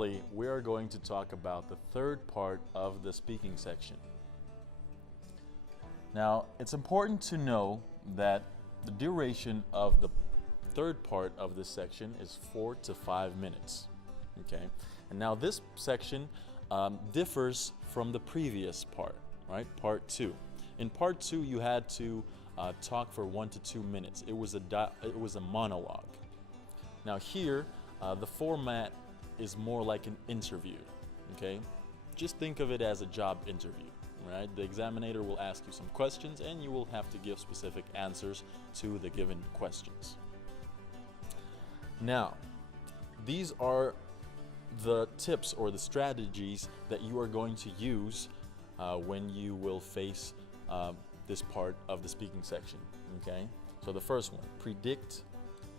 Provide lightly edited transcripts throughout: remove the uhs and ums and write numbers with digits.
finally, we are going to talk about the third part of the speaking section. Now, it's important to know that the duration of the third part of this section is 4 to 5 minutes. Okay, and now this section differs from the previous part, right? Part 2. In part 2, you had to talk for 1 to 2 minutes. It was a monologue. Now here, the format is more like an interview. Okay, just think of it as a job interview. Right? The examiner will ask you some questions, and you will have to give specific answers to the given questions. Now, these are the tips or the strategies that you are going to use when you will face this part of the speaking section. Okay? So the first one, predict,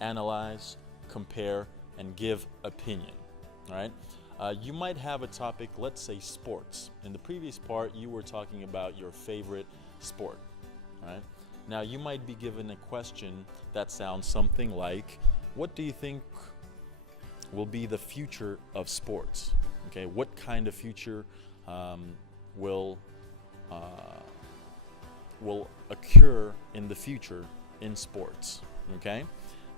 analyze, compare, and give opinion. All right? You might have a topic, let's say sports. In the previous part, you were talking about your favorite sport. Right? Now, you might be given a question that sounds something like, what do you think will be the future of sports? Okay, what kind of future will occur in the future in sports? Okay,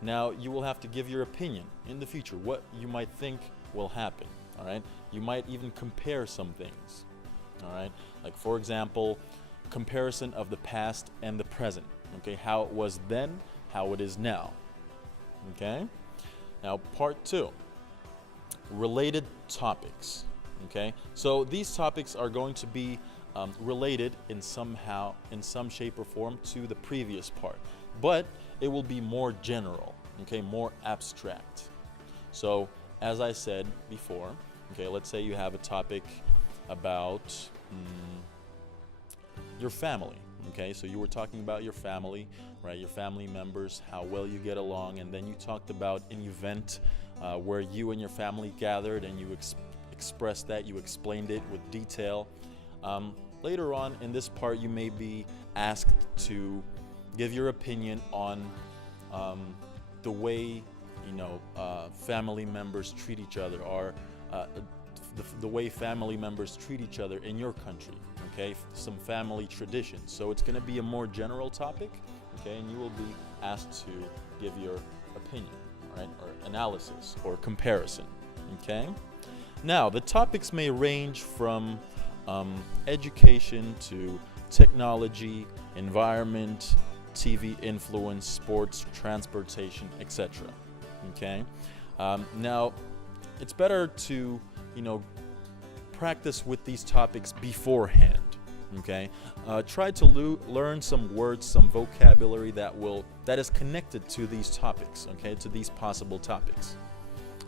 now you will have to give your opinion in the future, what you might think will happen. All right, you might even compare some things. All right, like for example, comparison of the past and the present. Okay, how it was then, how it is now. Okay, now part 2, related topics. Okay, so these topics are going to be related in some shape or form to the previous part, but it will be more general. Okay, more abstract. So as I said before, okay, let's say you have a topic about your family. Okay, so you were talking about your family, right? Your family members, how well you get along, and then you talked about an event where you and your family gathered, and you expressed that, you explained it with detail. Later on in this part, you may be asked to give your opinion on the way family members treat each other, or the way family members treat each other in your country. Okay, some family traditions. So it's going to be a more general topic. Okay, and you will be asked to give your opinion, right, or analysis or comparison. Okay. Now the topics may range from education to technology, environment, TV influence, sports, transportation, etc. Okay. Now, it's better to practice with these topics beforehand. Okay. Try to learn some words, some vocabulary that is connected to these topics. Okay, to these possible topics.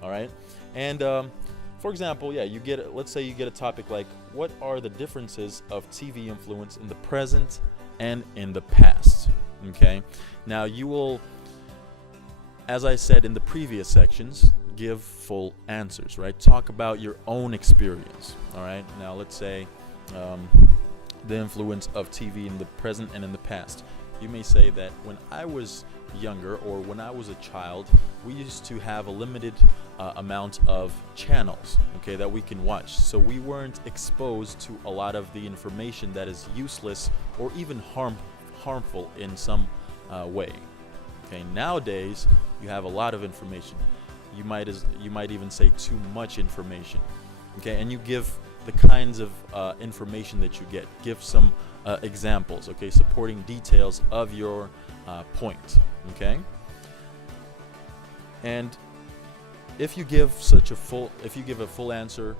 All right. And for example, let's say you get a topic like, what are the differences of TV influence in the present and in the past? Okay. Now you will, as I said in the previous sections, give full answers, right? Talk about your own experience. All right. Now let's say the influence of TV in the present and in the past. You may say that when I was younger, or when I was a child, we used to have a limited amount of channels, okay, that we can watch. So we weren't exposed to a lot of the information that is useless or even harmful in some way. Okay, nowadays you have a lot of information. You might even say too much information. Okay, and you give the kinds of information that you get. Give some examples, okay, supporting details of your point. Okay, and if you give a full answer,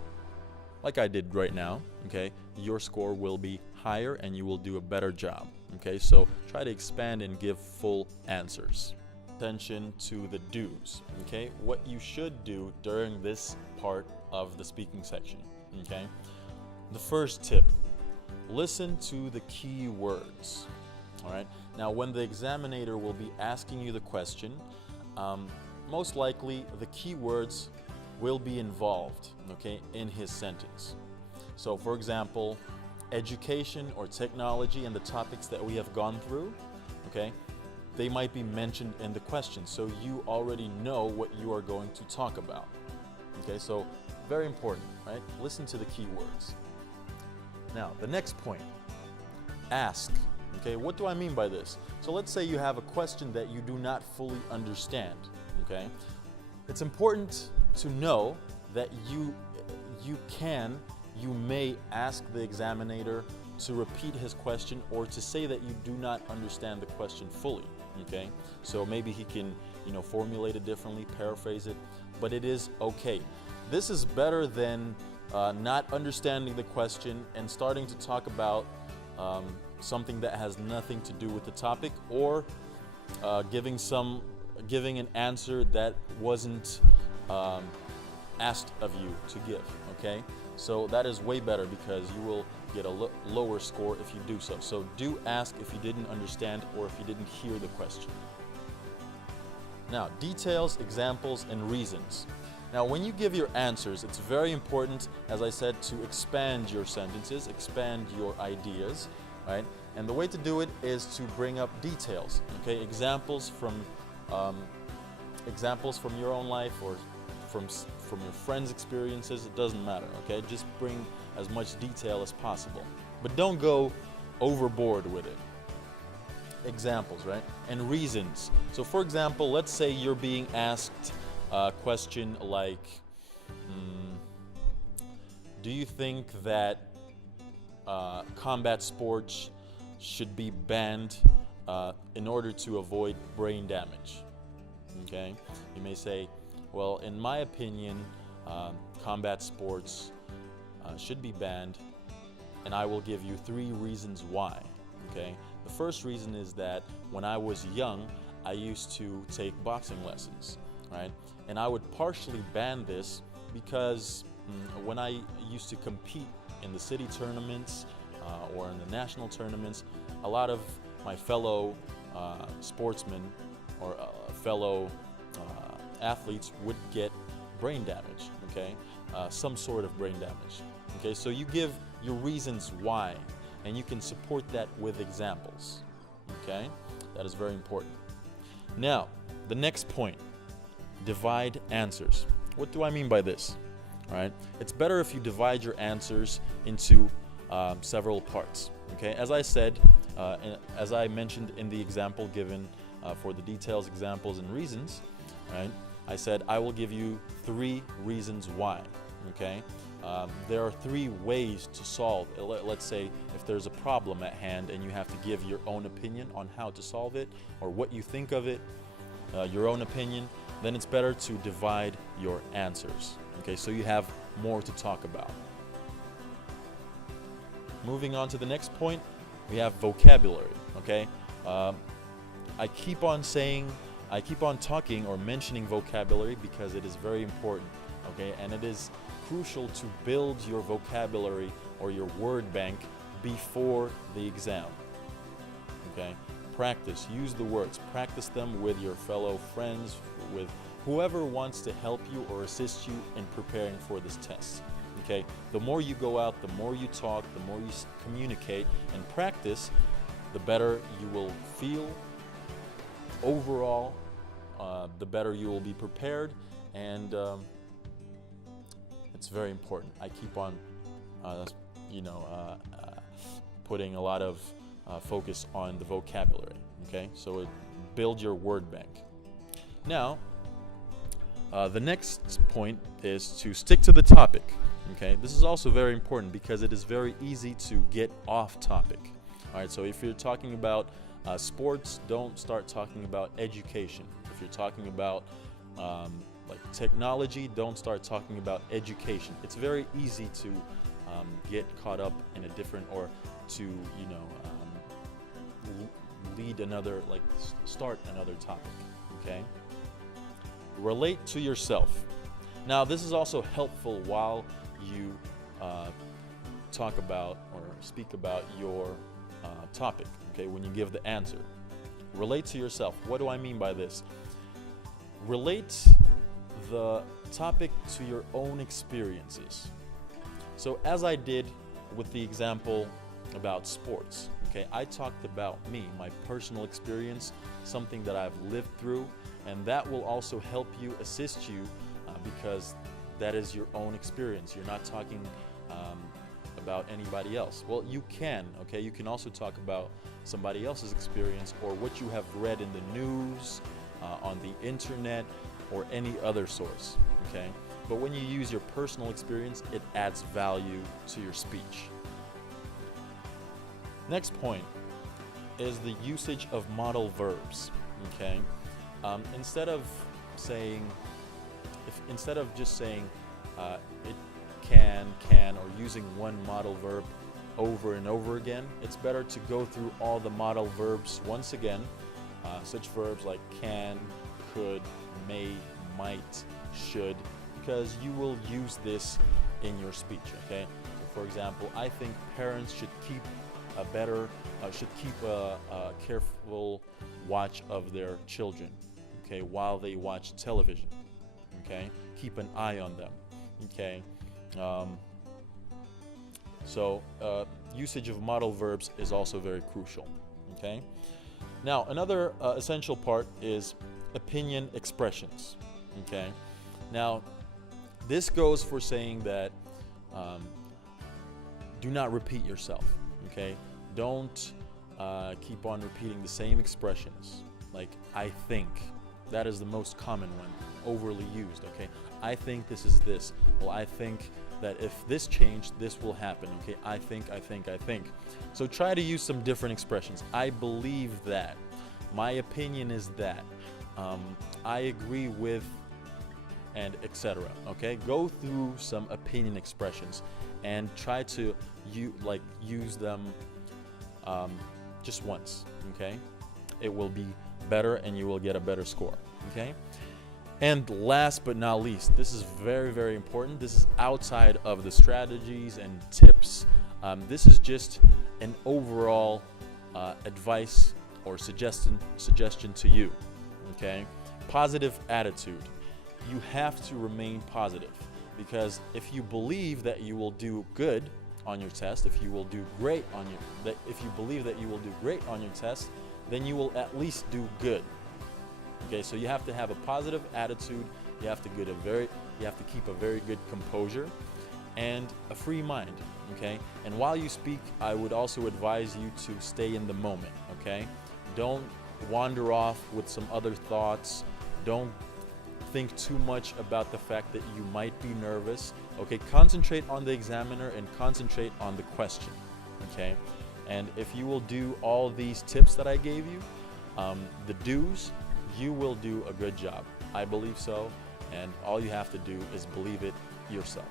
like I did right now, okay, your score will be higher and you will do a better job. Okay, so try to expand and give full answers. Attention to the do's. Okay, what you should do during this part of the speaking section. Okay, the first tip: listen to the key words. All right. Now, when the examiner will be asking you the question, most likely the key words will be involved, okay, in his sentence. So, for example, education or technology and the topics that we have gone through, okay, they might be mentioned in the question, so you already know what you are going to talk about. Okay, so Very important, right? Listen to the key words. Now, the next point, ask. Okay, what do I mean by this? So let's say you have a question that you do not fully understand, okay? It's important to know that you may ask the examiner to repeat his question or to say that you do not understand the question fully, okay? So maybe he can, formulate it differently, paraphrase it, but it is okay. This is better than not understanding the question and starting to talk about something that has nothing to do with the topic, or giving an answer that wasn't asked of you to give, okay? So that is way better because you will get a lower score if you do so. So do ask if you didn't understand or if you didn't hear the question. Now, details, examples, and reasons. Now, when you give your answers, it's very important, as I said, to expand your sentences, expand your ideas, right? And the way to do it is to bring up details, okay? Examples from your own life or from your friends' experiences. It doesn't matter, okay? Just bring as much detail as possible, but don't go overboard with it. Examples, right? And reasons. So, for example, let's say you're being asked a question like, do you think that combat sports should be banned in order to avoid brain damage? Okay? You may say, well, in my opinion, combat sports should be banned, and I will give you 3 reasons why. Okay? The first reason is that when I was young, I used to take boxing lessons, right? And I would partially ban this because when I used to compete in the city tournaments or in the national tournaments, a lot of my fellow sportsmen or fellow athletes would get brain damage, okay? Some sort of brain damage, okay? So you give your reasons why, and you can support that with examples, okay? That is very important. Now, the next point, divide answers. What do I mean by this? All right, it's better if you divide your answers into several parts, okay? As I said, as I mentioned in the example given for the details, examples, and reasons, right? I said I will give you 3 reasons why, okay? There are 3 ways to solve. Let's say if there's a problem at hand and you have to give your own opinion on how to solve it or what you think of it, your own opinion, then it's better to divide your answers, okay? So you have more to talk about. Moving on to the next point, we have vocabulary, okay? I keep on talking or mentioning vocabulary because it is very important, okay? And it is crucial to build your vocabulary or your word bank before the exam, okay? Practice, use the words, practice them with your fellow friends, with whoever wants to help you or assist you in preparing for this test, okay? The more you go out, the more you talk, the more you communicate and practice, the better you will feel overall, the better you will be prepared, and it's very important. I keep on, putting a lot of focus on the vocabulary, okay? So build your word bank. Now, the next point is to stick to the topic, okay? This is also very important because it is very easy to get off topic. All right, so if you're talking about sports, don't start talking about education. If you're talking about like technology, don't start talking about education. It's very easy to get caught up in a different, or to lead another, like start another topic, okay? Relate to yourself. Now, this is also helpful while you talk about or speak about your topic, okay, when you give the answer. Relate to yourself. What do I mean by this? Relate the topic to your own experiences. So as I did with the example about sports, okay, I talked about me, my personal experience, something that I've lived through, and that will also help you, assist you, because that is your own experience. You're not talking about anybody else. Well, you can, okay? You can also talk about somebody else's experience or what you have read in the news, on the internet, or any other source, okay? But when you use your personal experience, it adds value to your speech. Next point is the usage of modal verbs, okay? Instead of just saying it can, or using one modal verb over and over again, it's better to go through all the modal verbs once again, such verbs like can, could, may, might, should, because you will use this in your speech, okay? So for example, I think parents should keep a careful watch of their children, okay, while they watch television, okay? Keep an eye on them, okay? So usage of modal verbs is also very crucial, okay? Now, another essential part is opinion expressions, okay? Now, this goes for saying that do not repeat yourself, okay? Don't keep on repeating the same expressions, like I think. That is the most common one, overly used, okay? I think this is this. Well, I think that if this changed, this will happen, okay? I think. So try to use some different expressions. I believe that. My opinion is that. I agree with, and etc. Okay? Go through some opinion expressions and try to use them just once, okay? It will be better and you will get a better score, okay? And last but not least, this is very, very important. This is outside of the strategies and tips. This is just an overall advice or suggestion to you, okay? Positive attitude. You have to remain positive, because if you believe that you will do good on your test, if you believe that you will do great on your test, then you will at least do good. Okay, so you have to have a positive attitude. You have to keep a very good composure and a free mind. Okay, and while you speak, I would also advise you to stay in the moment. Okay, don't wander off with some other thoughts. Don't think too much about the fact that you might be nervous. Okay, concentrate on the examiner and concentrate on the question. Okay, and if you will do all these tips that I gave you, the do's, you will do a good job. I believe so, and all you have to do is believe it yourself.